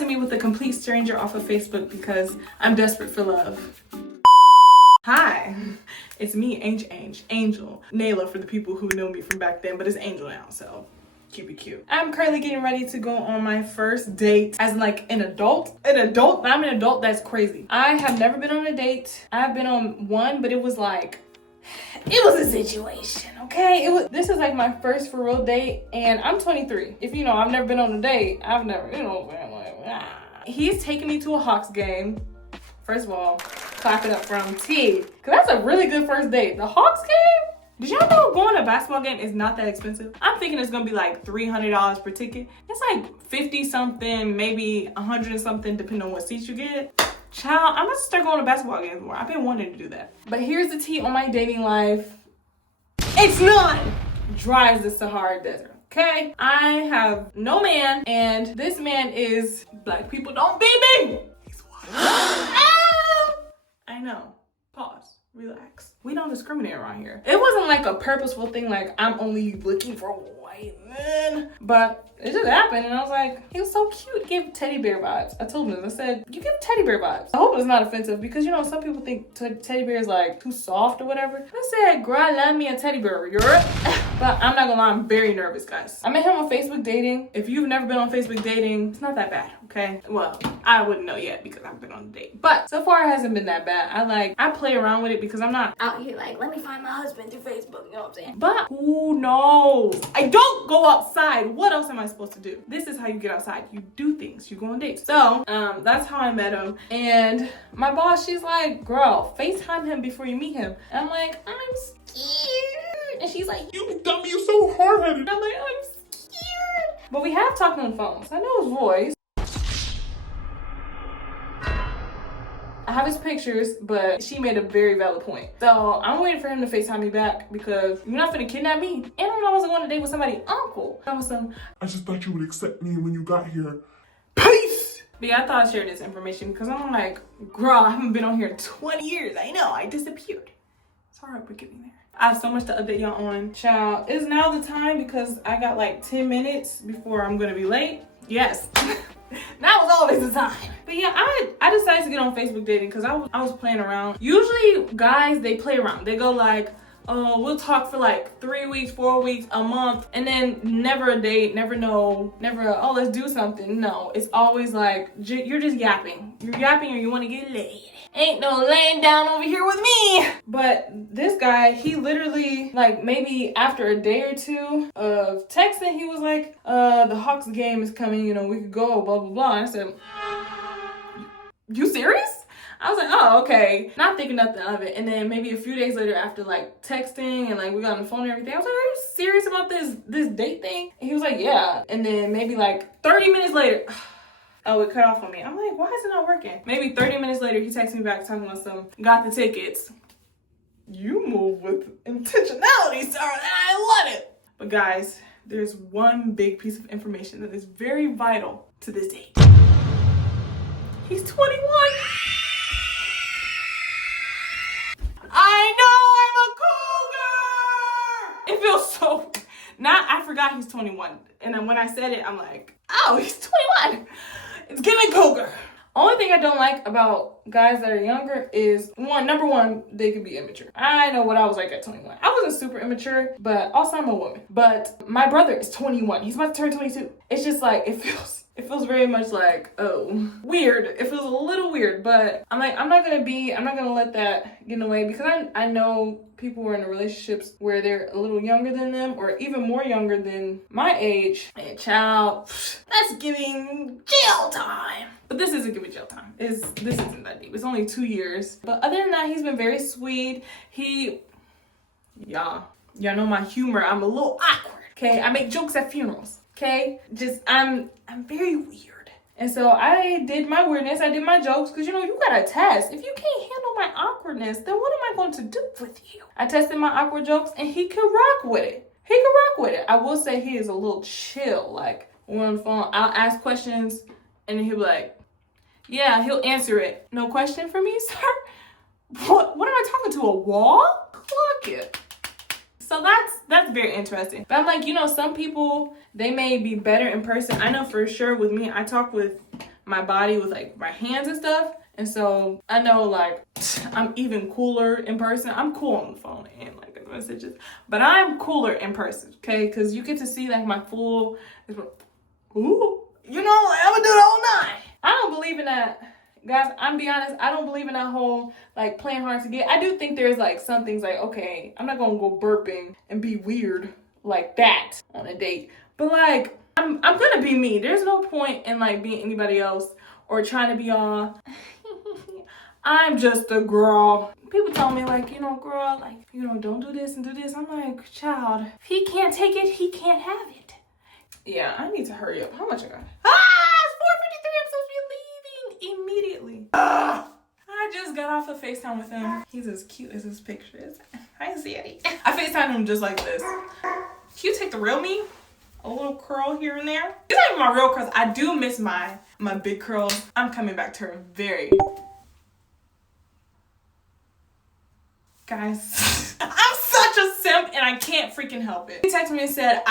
to me with a complete stranger off of Facebook because I'm desperate for love. Hi, it's me, Angel. Nayla for the people who know me from back then, but it's Angel now, so keep it cute. I'm currently getting ready to go on my first date as like an adult. I'm an adult, that's crazy. I have never been on a date. I've been on one, but it was a situation, okay? This is like my first for real date, and I'm 23. If you know, I've never been on a date. I've never, He's taking me to a Hawks game. First of all, clap it up from T, because that's a really good first date. The Hawks game? Did y'all know going to a basketball game is not that expensive? I'm thinking it's gonna be like $300 per ticket. It's like 50 something, maybe 100 and something, depending on what seats you get. Child, I'm gonna start going to basketball games more. I've been wanting to do that. But here's the tea on my dating life. It's none dry as the Sahara Desert, okay? I have no man, and this man is black people don't beat me. He's white. I know. Pause. Relax. We don't discriminate around here. It wasn't like a purposeful thing, like I'm only looking for white men, but it just happened, and I was like, he was so cute. He gave teddy bear vibes. I told him this. I said, you give teddy bear vibes. I hope it's not offensive because, you know, some people think teddy bear is like too soft or whatever. I said, girl, I love me a teddy bear. You're But I'm not gonna lie, I'm very nervous, guys. I met him on Facebook dating. If you've never been on Facebook dating, it's not that bad, okay? Well, I wouldn't know yet because I've been on a date. But so far, it hasn't been that bad. I play around with it because I'm not out here like, let me find my husband through Facebook, you know what I'm saying? But who knows? I don't go outside. What else am I supposed to do? This is how you get outside. You do things. You go on dates. So, that's how I met him. And my boss, she's like, girl, FaceTime him before you meet him. And I'm like, I'm scared. And she's like, you dummy, you so hard-headed. I'm like, I'm scared. But we have talked on the phone, so I know his voice. I have his pictures, but she made a very valid point. So I'm waiting for him to FaceTime me back because you're not finna kidnap me. And I wasn't going to date with somebody's uncle. I just thought you would accept me when you got here. Peace! But yeah, I thought I'd share this information because I'm like, girl, I haven't been on here 20 years. I know, I disappeared. Sorry for getting there. I have so much to update y'all on. Child, it's now the time because I got like 10 minutes before I'm gonna be late. Yes. That was always the time. But yeah, I decided to get on Facebook dating because I was playing around. Usually guys, they play around. They go like, oh, we'll talk for like 3 weeks, 4 weeks, a month, and then never a date, never oh, let's do something. No, it's always like, you're just yapping. You're yapping or you want to get laid. Ain't no laying down over here with me. But this guy, he literally, like maybe after a day or two of texting, he was like, the Hawks game is coming, you know, we could go, blah, blah, blah. And I said, you serious? I was like, oh, okay. Not thinking nothing of it. And then maybe a few days later after like texting and like we got on the phone and everything, I was like, are you serious about this date thing? And he was like, yeah. And then maybe like 30 minutes later, oh, it cut off on me. I'm like, why is it not working? Maybe 30 minutes later, he texted me back talking about got the tickets. You move with intentionality, sir, and I love it. But guys, there's one big piece of information that is very vital to this date. He's 21. I know I'm a cougar. It feels so, I forgot he's 21. And then when I said it, I'm like, oh, he's 21. It's giving cougar. Only thing I don't like about guys that are younger is number one, they could be immature. I know what I was like at 21. I wasn't super immature, but also I'm a woman. But my brother is 21. He's about to turn 22. It's just like, it feels very much like, oh, weird. It feels a little weird, but I'm like, I'm not gonna let that get in the way because I know people who are in relationships where they're a little younger than them or even more younger than my age. And child, that's giving jail time. But this isn't giving jail time. This isn't that deep. It's only 2 years. But other than that, he's been very sweet. Y'all know my humor. I'm a little awkward, okay? I make jokes at funerals, okay? I'm very weird. And so I did my weirdness. I did my jokes because, you know, you got to test. If you can't handle my awkwardness, then what am I going to do with you? I tested my awkward jokes and he could rock with it. I will say he is a little chill. Like, when on the phone, I'll ask questions and then he'll be like, yeah, he'll answer it. No question for me, sir? What am I talking to, a wall? Clock it. So that's very interesting. But I'm like, you know, some people, they may be better in person. I know for sure with me, I talk with my body with like my hands and stuff. And so I know like I'm even cooler in person. I'm cool on the phone and like messages, but I'm cooler in person, okay? Because you get to see like my full, ooh, you know, like, I'm gonna do it all night. I don't believe in that. Guys, I'm be honest, I don't believe in that whole like playing hard to get. I do think there's like some things like, okay, I'm not gonna go burping and be weird like that on a date. But like, I'm gonna be me. There's no point in like being anybody else or trying to be all I'm just a girl. People tell me like, you know, girl, like, you know, don't do this and do this. I'm like, child, if he can't take it, he can't have it. Yeah, I need to hurry up. How much I got? It's 4:53. I'm supposed to be leaving immediately. I just got off a FaceTime with him. He's as cute as his pictures. Hi, Zaddy. I FaceTimed him just like this. Can you take the real me? A little curl here and there. These aren't even my real curls. I do miss my big curls. I'm coming back to her very. Guys, I'm such a simp and I can't freaking help it. He texted me and said,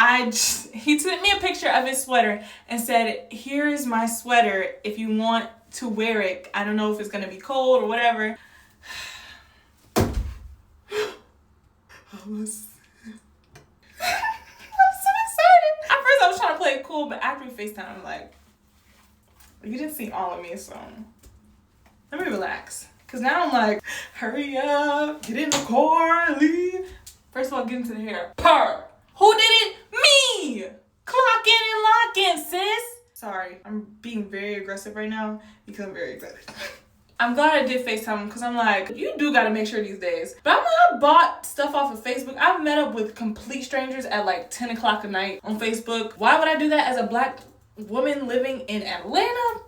he sent me a picture of his sweater and said, here's my sweater if you want to wear it. I don't know if it's gonna be cold or whatever. I'm so excited. At first I was trying to play it cool, but after we FaceTime, I'm like, you didn't see all of me, so let me relax. Cause now I'm like, hurry up, get in the car, leave. First of all, get into the hair. Purr. Who did it? Me. Clock in and lock in, sis. Sorry, I'm being very aggressive right now because I'm very excited. I'm glad I did FaceTime because I'm like, you do gotta make sure these days. But I bought stuff off of Facebook. I've met up with complete strangers at like 10 o'clock at night on Facebook. Why would I do that as a black woman living in Atlanta?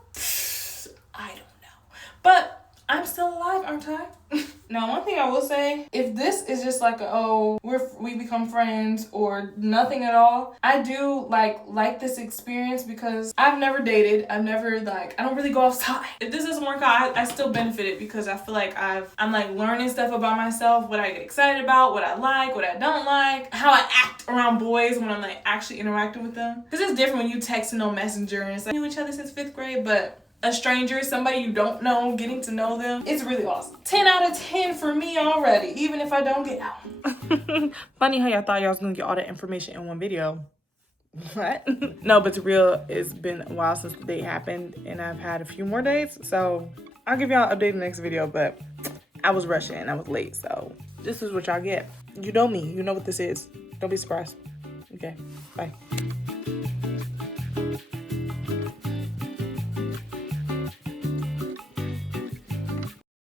I don't know. But I'm still alive, aren't I? Now, one thing I will say, if this is just like, we become friends or nothing at all, I do like this experience because I've never dated. I don't really go outside. If this doesn't work out, I still benefited because I feel like I'm like learning stuff about myself, what I get excited about, what I like, what I don't like, how I act around boys when I'm like actually interacting with them. Because it's different when you texting on Messenger and it's like, we knew each other since 5th grade, but a stranger, somebody you don't know, getting to know them, it's really awesome. 10 out of 10 for me already, even if I don't get out. Funny how y'all thought y'all was gonna get all that information in one video. What? No, but it's real, it's been a while since the date happened and I've had a few more dates, so I'll give y'all an update in the next video, but I was rushing, I was late, so this is what y'all get. You know me, you know what this is. Don't be surprised. Okay, bye.